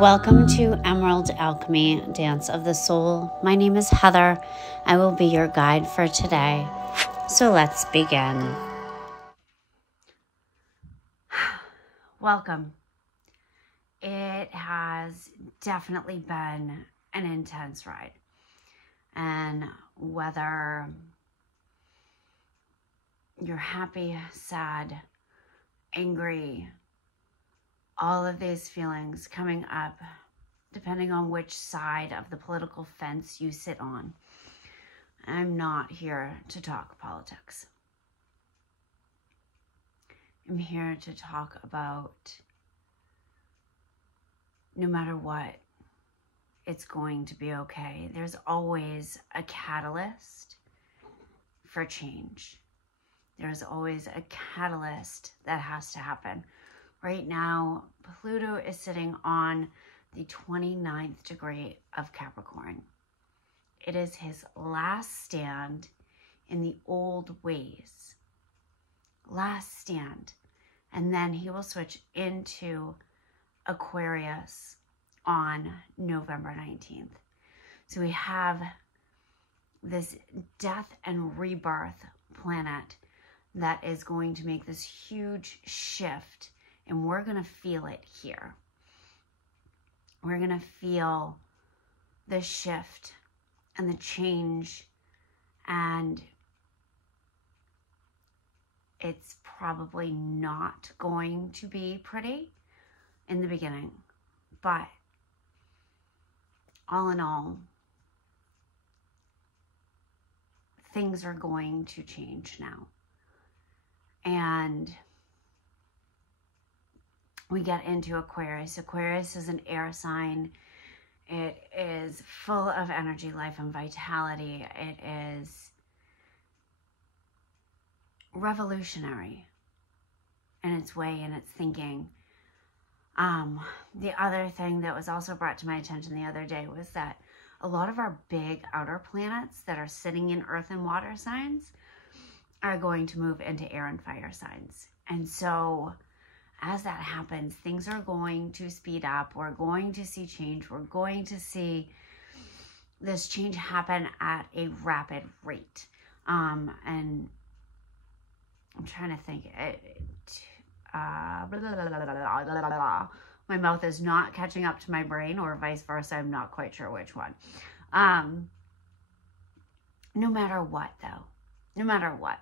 Welcome to Emerald Alchemy, Dance of the Soul. My name is Heather. I will be your guide for today. So let's begin. Welcome. It has definitely been an intense ride. And whether you're happy, sad, angry, all of these feelings coming up, depending on which side of the political fence you sit on. I'm not here to talk politics. I'm here to talk about no matter what, it's going to be okay. There's always a catalyst for change. There's always a catalyst that has to happen. Right now, Pluto is sitting on the 29th degree of Capricorn. It is his last stand in the old ways. Last stand. And then he will switch into Aquarius on November 19th. So we have this death and rebirth planet that is going to make this huge shift. And we're going to feel it here. We're going to feel the shift and the change. And it's probably not going to be pretty in the beginning. But all in all, things are going to change now. And we get into Aquarius. Aquarius is an air sign. It is full of energy, life, and vitality. It is revolutionary in its way, in its thinking. The other thing that was also brought to my attention the other day was that a lot of our big outer planets that are sitting in earth and water signs are going to move into air and fire signs. And so as that happens, things are going to speed up. We're going to see change. We're going to see this change happen at a rapid rate. And I'm trying to think. My mouth is not catching up to my brain, or vice versa. I'm not quite sure which one. No matter what, though, no matter what,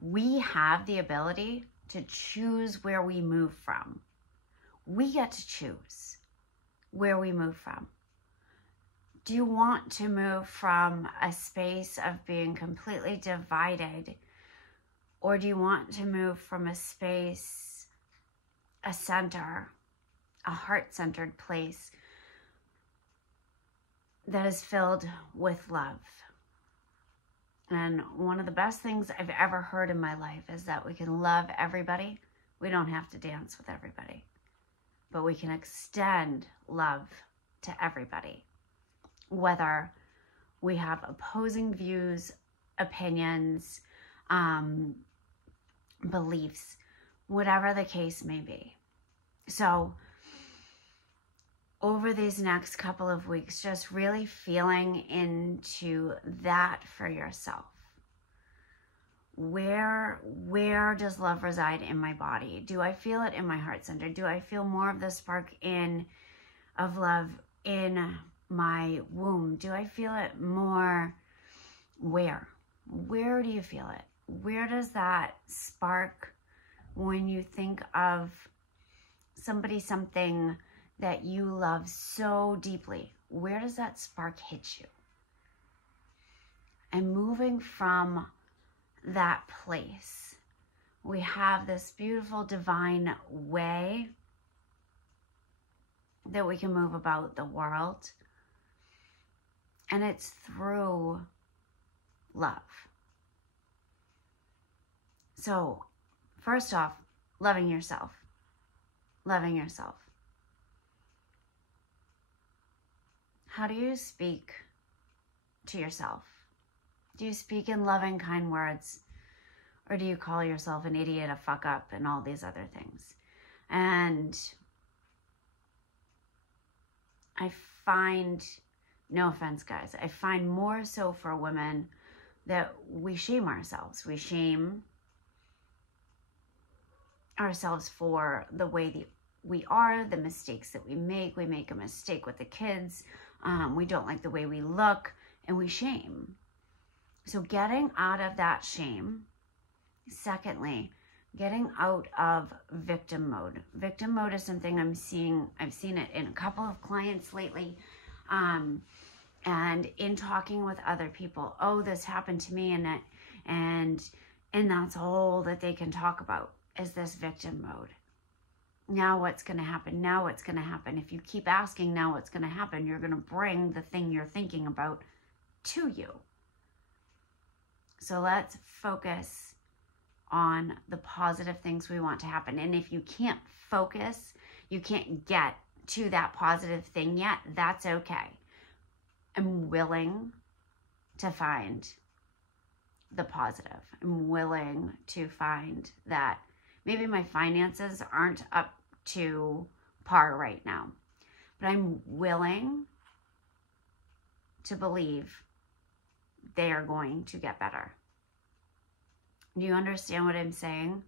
we have the ability to choose where we move from. We get to choose where we move from. Do you want to move from a space of being completely divided? Or do you want to move from a space, a center, a heart-centered place that is filled with love? And one of the best things I've ever heard in my life is that we can love everybody. We don't have to dance with everybody, but we can extend love to everybody. Whether we have opposing views, opinions, beliefs, whatever the case may be. So over these next couple of weeks, just really feeling into that for yourself. Where does love reside in my body? Do I feel it in my heart center? Do I feel more of the spark of love in my womb? Do I feel it more? Where do you feel it? Where does that spark when you think of somebody, something that you love so deeply? Where does that spark hit you? And moving from that place, we have this beautiful divine way that we can move about the world. And it's through love. So, first off, loving yourself. Loving yourself. How do you speak to yourself? Do you speak in loving, kind words? Or do you call yourself an idiot, a fuck up, and all these other things? And I find, no offense guys, I find more so for women that we shame ourselves. We shame ourselves for the way that we are, the mistakes that we make. We make a mistake with the kids. We don't like the way we look, and we shame. So getting out of that shame. Secondly, getting out of victim mode. Victim mode is something I've seen it in a couple of clients lately. And in talking with other people, oh, this happened to me, and that's all that they can talk about is this victim mode. Now what's going to happen? Now what's going to happen? If you keep asking now what's going to happen, you're going to bring the thing you're thinking about to you. So let's focus on the positive things we want to happen. And if you can't focus, you can't get to that positive thing yet, that's okay. I'm willing to find the positive. I'm willing to find that maybe my finances aren't up to par right now, but I'm willing to believe they are going to get better. Do you understand what I'm saying?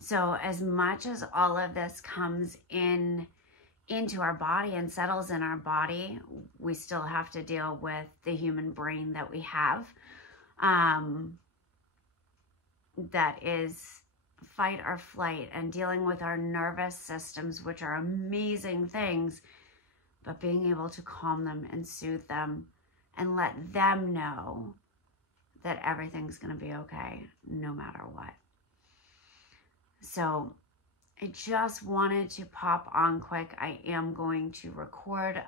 So as much as all of this comes into our body and settles in our body, we still have to deal with the human brain that we have. That is fight or flight, and dealing with our nervous systems, which are amazing things, but being able to calm them and soothe them and let them know that everything's going to be okay no matter what. So I just wanted to pop on quick. I am going to record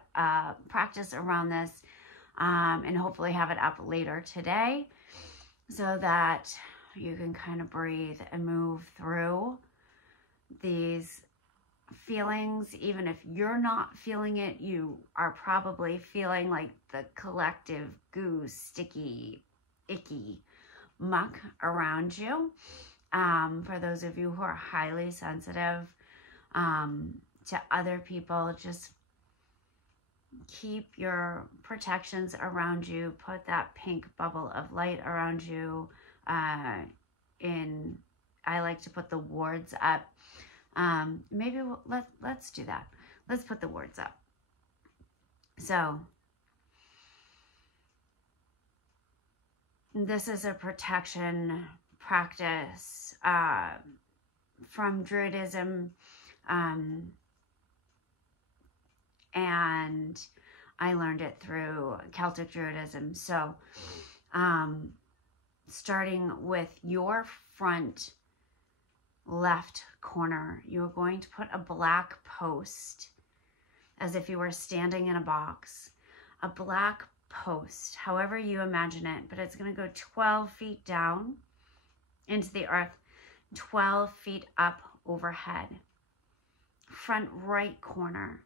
practice around this and hopefully have it up later today so that you can kind of breathe and move through these feelings. Even if you're not feeling it, you are probably feeling like the collective goo, sticky, icky muck around you. For those of you who are highly sensitive to other people, just keep your protections around you. Put that pink bubble of light around you. I like to put the wards up. Maybe let's do that. Let's put the wards up. So this is a protection practice from Druidism, and I learned it through Celtic Druidism. So starting with your front left corner, you're going to put a black post as if you were standing in a box, a black post, however you imagine it, but it's going to go 12 feet down into the earth, 12 feet up overhead. Front right corner,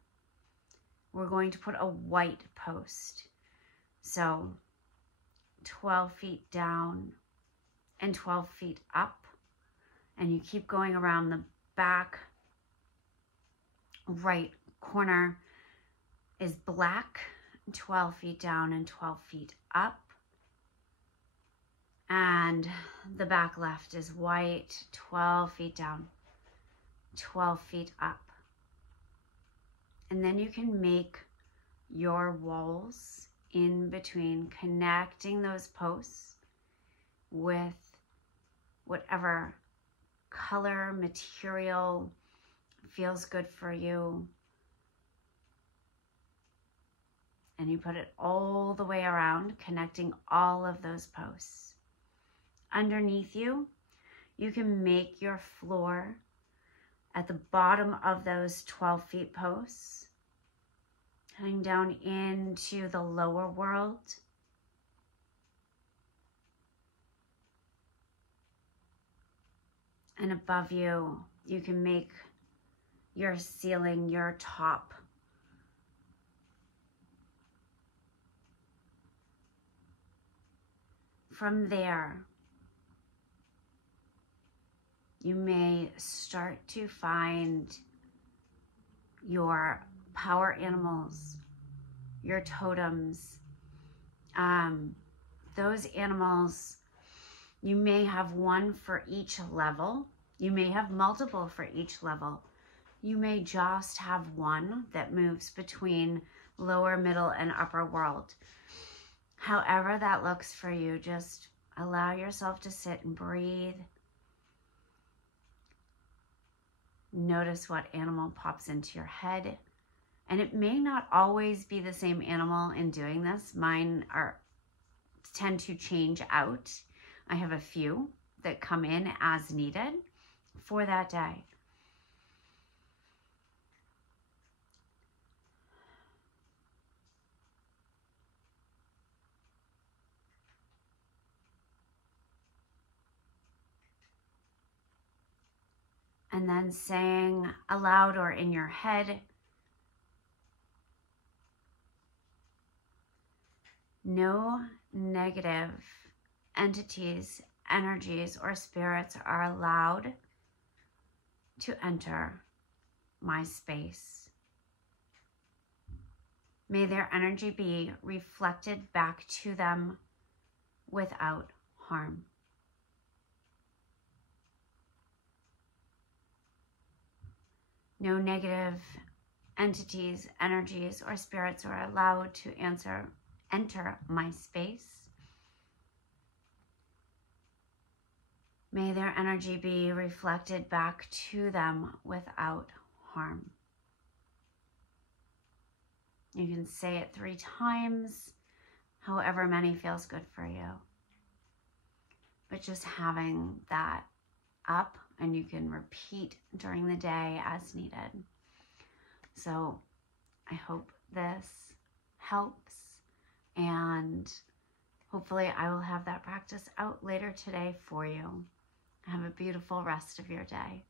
we're going to put a white post. So 12 feet down and 12 feet up. And you keep going around the back. Right corner is black, 12 feet down and 12 feet up. And the back left is white, 12 feet down, 12 feet up. And then you can make your walls in between, connecting those posts with whatever color, material feels good for you. And you put it all the way around, connecting all of those posts. Underneath you, you can make your floor at the bottom of those 12 feet posts, heading down into the lower world. And above you, you can make your ceiling, your top. From there, you may start to find your power animals your totems. Those animals, you may have one for each level. You may have multiple for each level. You may just have one that moves between lower, middle, and upper world. However that looks for you, just allow yourself to sit and breathe. Notice what animal pops into your head. And it may not always be the same animal in doing this. Mine tend to change out. I have a few that come in as needed for that day. And then saying aloud or in your head, no negative entities, energies, or spirits are allowed to enter my space. May their energy be reflected back to them without harm. No negative entities, energies, or spirits are allowed to enter my space. May their energy be reflected back to them without harm. You can say it 3 times, however many feels good for you. But just having that up, and you can repeat during the day as needed. So I hope this helps, and hopefully I will have that practice out later today for you. Have a beautiful rest of your day.